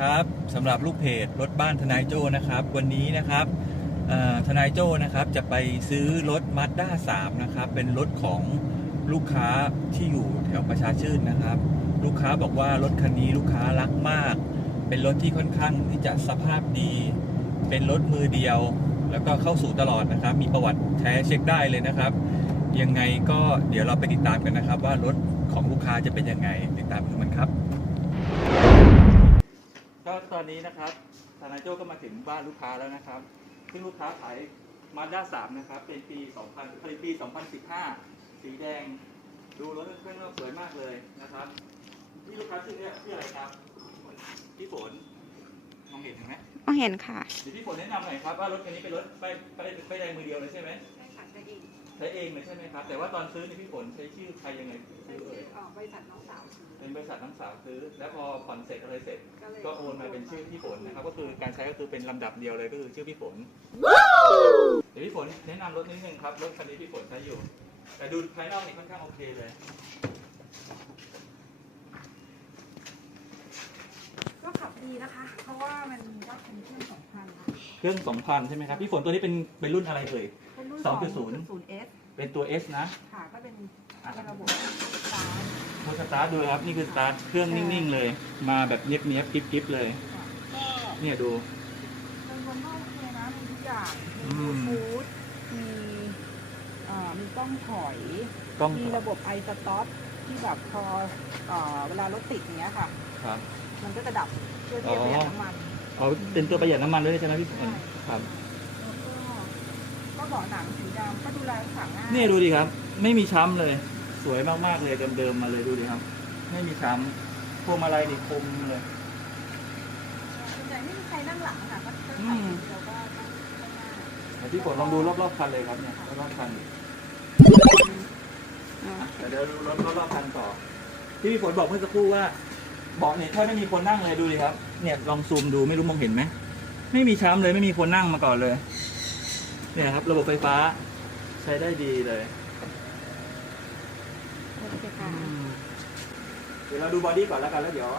ครับสำหรับลูกเพจรถบ้านทนายโจนะครับ วันนี้นะครับทนายโจนะครับจะไปซื้อรถมาสด้า3นะครับเป็นรถของลูกค้าที่อยู่แถวประชาชื่นนะครับ ลูกค้าบอกว่ารถคันนี้ลูกค้ารักมาก เป็นรถที่ค่อนข้างที่จะสภาพดี เป็นรถมือเดียว แล้วก็เข้าสู่ตลอดนะครับ มีประวัติแท้เช็คได้เลยนะครับ ยังไงก็เดี๋ยวเราไปติดตามกันนะครับว่ารถ ของลูกค้าจะเป็นยังไง ติดตามดูมันครับก็ตอนนี้นะครับทนายโจ้ก็มาถึงบ้านลูกค้าแล้วนะครับ ซึ่งลูกค้าขายมาด้า3นะครับ เป็นปี 2000เป็นปี 2015 สีแดง ดูรถเครื่องนอกสวยมากเลยนะครับที่ลูกค้าชื่อเนี่ยชื่ออะไรครับ พี่ฝนมองเห็นเห็นไหมมองเห็นค่ะเดี๋ยวพี่ฝนแนะนำหน่อยครับว่ารถคันนี้เป็นรถป้ายป้ายป้ายแดงมือเดียวเลยใช่ไหมใช่ค่ะใช้เอง ใช้เองเลยใช่ไหมครับ แต่ว่าตอนซื้อนี่พี่ฝนใช้ชื่อใครยังไงใช้ซื้อชื่เอ่อยเอ่อบริษัทน้องสาวซื้อ เป็นบริษัทน้องสาวซื้อ แล้วพอผ่อนเสร็จอะไรเสร็จ ก็เลย ก็โอนมาเป็นชื่อพี่ฝนนะครับ ก็คือการใช้ก็คือเป็นลำดับเดียวเลยก็คือชื่อพี่ฝนเดี๋ยวพี่ฝนแนะนำรถนิดนึงครับรถคันนี้พี่ฝนใช้อยู่ แต่ดูภายนอกนี่ค่อนข้างโอเคเลย ก็ขับดีนะคะ เพราะว่ามันวัดเป็นเครื่องสองพันนะเครื่อง 2,000 ใช่ไหมครับ พี่ฝนตัวนี้เป็นเป็นรุ่นอะไรเอ่ย เป็นรุ่น2.0 2.0 S เป็นตัว S นะค่ะก็เป็นอะเป็นระบบสตาร์ทโมสตาร์ทดูนะครับ นี่คือสตาร์ทเครื่องนิ่งๆเลย มาแบบเนียบๆกิ๊บๆเลย ก็เนี่ยดูเป็นคนนอกโอเคนะมีทุกอย่างอืมีมบลูทูธมีเอ่อมีกล้องถอยกล้องมีระบบไอสต็อปที่แบบพอเอ่อเวลารถติดอย่างเงี้ยค่ะ ครับมันก็จะดับช่วยที่จะประหยัดน้ำมันเอาเป็นตัวประหยัดน้ำมันด้วยใช่ไหมพี่ฝนใช่ครับแล้วก็ก็ เบาะหนังสีดำก็ดูแลรักษาง่ายนี่ดูดิครับ ไม่มีช้ำเลย สวยมากๆเลยเดิมๆมาเลยดูดิครับ ไม่มีช้ำพวงมาลัยนี่คมเลยส่วนใหญ่ไม่มีใครนั่งหลังค่ะก็ก็อืขับมเดียวก็นั่งข้างหน้าแต่พี่ฝนลองดูรอบๆคันเลยครับเนี่ยรอบๆคันอ๋อเดี๋ยวดูรถรอบๆคันต่อที่พี่ฝนบอกเมื่อสักครู่ว่าเบาะเนี่ยแทบไม่มีคนนั่งเลยดูดิครับ เนี่ยลองซูมดูไม่รู้มองเห็นไหมไม่มีช้ำเลยไม่มีคนนั่งมาก่อนเลย เนี่ยครับ ระบบไฟฟ้าใช้ได้ดีเลยโอเคค่ะเดี๋ยวเราดูบอดี้ก่อนแล้วกันแล้วเดี๋ยว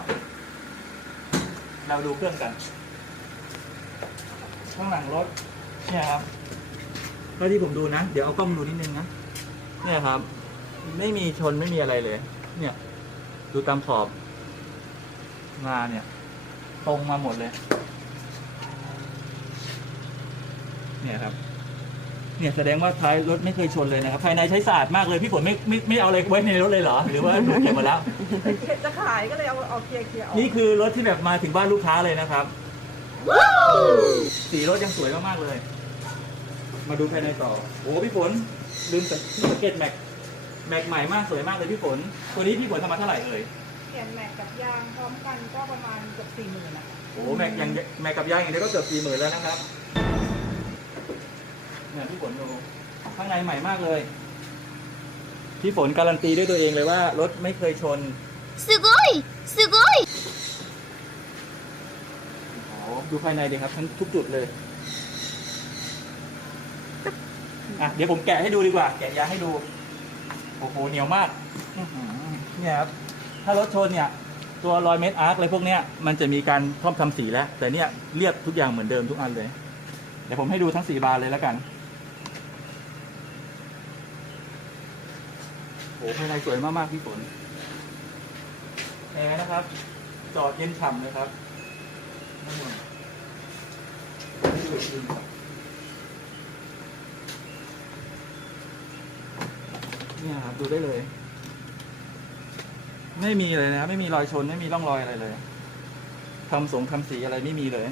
เราดูเครื่องกัน ข้างหลังรถเนี่ยครับเท่าที่ผมดูนะ เดี๋ยวเอากล้องดูนิดนึงนะเนี่ยครับ ไม่มีชนไม่มีอะไรเลย เนี่ย ดูตามขอบงาเนี่ย ตรงมาหมดเลย เนี่ยครับ เนี่ยแสดงว่าท้ายรถไม่เคยชนเลยนะครับภายในใช้สะอาดมากเลยพี่ฝนไม่ไม่ไม่เอาอะไรไว้ในรถเลยเหรอ หรือว่าดูเก็บหมดแล้วจะขายก็เลยเอาเอาเคลียร์เคลียร์ออกนี่คือรถที่แบบมาถึงบ้านลูกค้าเลยนะครับ สีรถยังสวยมากๆเลย มาดูภายในต่อ โอ้พี่ฝนลืมสังสังเกตแม็ก แม็กใหม่มากสวยมากเลยพี่ฝน ตัวนี้พี่ฝนทำมาเท่าไหร่เอ่ย เปลี่ยนแม็กกับยางพร้อมกันก็ประมาณเกือบสี่หมื่นอะโอ้แม็กยังแม็กกับยางอย่างเดียวก็เกือบสี่หมื่นแล้วนะครับเนี่ยพี่ฝนดู ข้างในใหม่มากเลย พี่ฝนการันตีด้วยตัวเองเลยว่ารถไม่เคยชน すごいすごい โอ้ดูภายในดีครับทั้งทุกจุดเลย อ่ะเดี๋ยวผมแกะให้ดูดีกว่า แกะยางให้ดู โอ้โหเหนียวมากอื้อหือเนี่ยครับ ถ้ารถชนเนี่ย ตัวรอยเม็ดอาร์คอะไรพวกเนี้ย มันจะมีการท่อมทำสีแล้ว แต่เนี่ยเรียบทุกอย่างเหมือนเดิมทุกอันเลย เดี๋ยวผมให้ดูทั้งสี่บานเลยแล้วกัน โอ้โหภายในสวยมากๆพี่ฝนแอร์นะครับ จอดเย็นฉ่ำเลยครับเนี่ยครับดูได้เลย ไม่มีเลยนะครับไม่มีรอยชนไม่มีร่องรอยอะไรเลยทำสงทำสีอะไรไม่มีเลย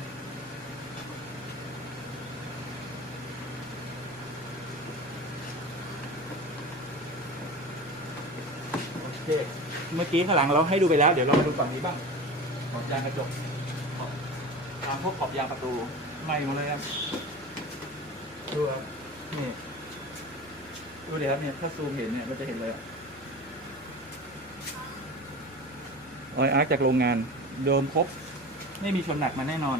เคเมื่อกี้ข้างหลังเราให้ดูไปแล้ว เดี๋ยวเรามาดูฝั่งนี้บ้างขอบยางกระจกขอบตามพวกขอบยางประตูใหม่หมดเลยครับดูครับนี่ดูเดี๋ยวครับเนี่ยถ้าซูมเห็นเนี่ยมันจะเห็นเลยอะออยอาร์คจากโรงงานเดิมครบ ไม่มีชนหนักมาแน่นอน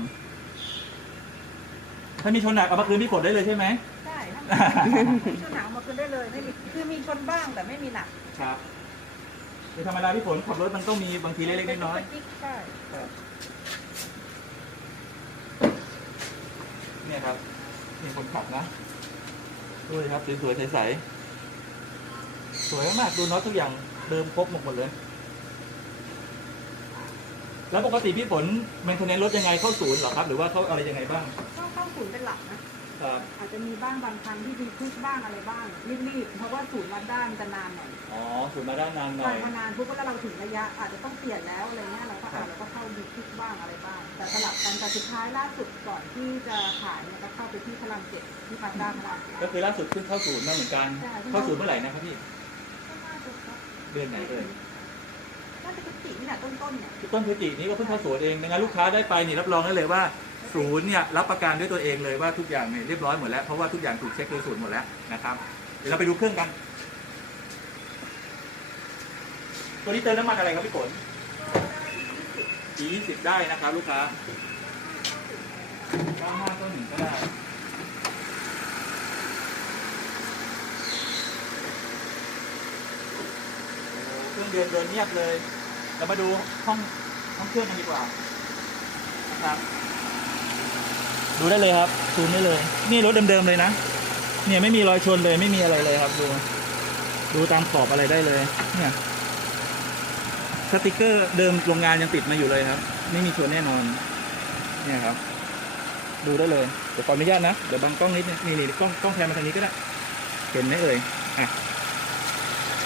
ถ้ามีชนหนักเอามาคืนพี่ฝนได้เลยใช่ไหมใช่ถ้ามีชนหนาวมาคืนได้เลยไม่มีคือมีชนบ้างแต่ไม่มีหนักครับ คือธรรมดาพี่ฝนขับรถมันต้องมีบางทีเล็กๆน้อยจิ๊กใช่ๆครับเนี่ยครับนี่คนขับนะดูเลยครับสวยๆใสๆสวยมากๆดูน็อตทุกอย่างเดิมครบหมดเลย แล้วปกติพี่ฝนแมนเทนเนนรถยังไงเข้าศูนย์เหรอครับ หรือว่าเข้าอะไรยังไงบ้าง ก็เข้าศูนย์เป็นหลักนะ ครับอาจจะมีบ้างบางครั้งที่มีพุชบ้างอะไรบ้างรีบๆเพราะว่าศูนย์วัดด้านจะนานหน่อยอ๋อศูนย์มาด้านนานหน่ใช่อย พอนานปุ๊บแล้วเราถึงระยะ อาจจะต้องเปลี่ยนแล้วอะไรเงี้ยเราก็ครัอาบจจะก็เข้าดีพุชบ้างอะไรบ้าง แต่สลับกันแต่สุดท้ายล่าสุดก่อนที่จะขายเนี่ยก็เข้าไปที่พระรามเจ็ดที่ปัตตาพระรามเจ็ด ก็คือล่าสุดขึ้นเข้าศูนย์มาเหมือนกัน ใช่ เข้าศูนย์เมื่อไหร่นะครับพี่ก็น่าจะสักเดือนไหนเอ่ยน่าจะพฤศจินี่แหละต้นๆเนี่ย ต้นพฤศจินี้ก็เพิ่งเข้าศูนย์เองดังนั้นลูกค้าได้ไปนี่รับรองได้เลยว่า ศูนย์เนี่ยรับประกันด้วยตัวเองเลยว่าทุกอย่างเนี่ยเรียบร้อยหมดแล้วเพราะว่าทุกอย่างถูกเช็คโดยศูนย์หมดแล้วนะครับเดี๋ยวเราไปดูเครื่องกัน ตัวนี้เติมน้ำมันอะไรครับพี่ฝน20 ได้นะครับ ลูกค้า95ต้นหนึ่งก็ได้โอ้เครื่องเดินเดินเงียบเลย เรามาดูห้องห้องเครื่องกันดีกว่านะครับ ดูได้เลยครับซูมได้เลย นี่รถเดิมๆเลยนะ เนี่ยไม่มีรอยชนเลยไม่มีอะไรเลยครับ ดู ดูตามขอบอะไรได้เลย เนี่ยสติกเกอร์เดิมโรงงานยังติดมาอยู่เลยครับ ไม่มีชนแน่นอน เนี่ยครับ ดูได้เลยเดี๋ยวขออนุญาตนะเดี๋ยวบังกล้องนิดนึงนี่นี่กล้องกล้องแพนมาทางนี้ก็ได้เห็นไหมเอ่ยอะ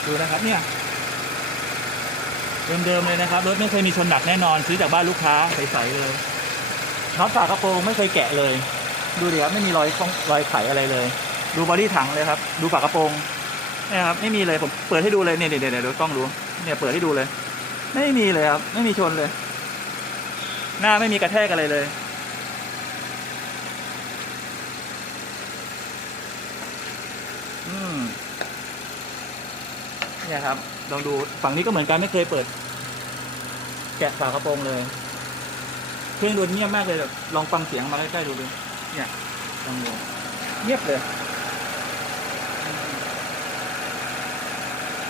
ดูนะครับเนี่ยเดิมๆเลยนะครับรถไม่เคยมีชนหนักแน่นอน ซื้อจากบ้านลูกค้าใสๆเลย น็อตฝากระโปรงไม่เคยแกะเลย ดูดิครับไม่มีรอยของรอยไขอะไรเลย ดูบอดี้ถังเลยครับ ดูฝากระโปรงเนี่ยครับไม่มีเลยผมเปิดให้ดูเลยเนี่ยเดี๋ยวเดี๋ยวเดี๋ยวกล้องดูเนี่ยเปิดให้ดูเลย ไม่มีเลยครับ ไม่มีชนเลย หน้าไม่มีกระแทกอะไรเลยอืมเนี่ยครับลองดูฝั่งนี้ก็เหมือนกันไม่เคยเปิด แกะฝากระโปรงเลย เครื่องดนเงียบมากเลยแบบลองฟังเสียงมาใกล้ๆดูดูเนี่ยลองดูเงียบเลย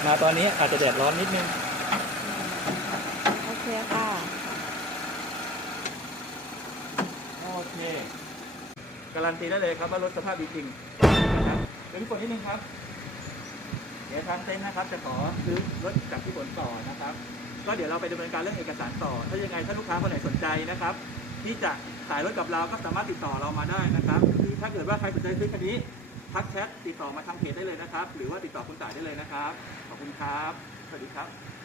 มาตอนนี้อาจจะแดดร้อนนิดนึง โอเคค่ะ โอเค การันตีได้เลยครับว่ารถสภาพดีจริงนะครับเดี๋ยวพี่ฝนนิดนึงครับ เดี๋ยวทางเต็นท์นะครับ จะขอซื้อรถจากพี่ฝนต่อนะครับ ก็เดี๋ยวเราไปดำเนินการเรื่องเอกสารต่อ ถ้ายังไงถ้าลูกค้าคนไหนสนใจนะครับ ที่จะขายรถกับเราก็สามารถติดต่อเรามาได้นะครับหรือถ้าเกิดว่าใครสนใจซื้อคันนี้ทักแชทติดต่อมาทางเพจได้เลยนะครับ หรือว่าติดต่อคุณต่ายได้เลยนะครับ ขอบคุณครับ สวัสดีครับ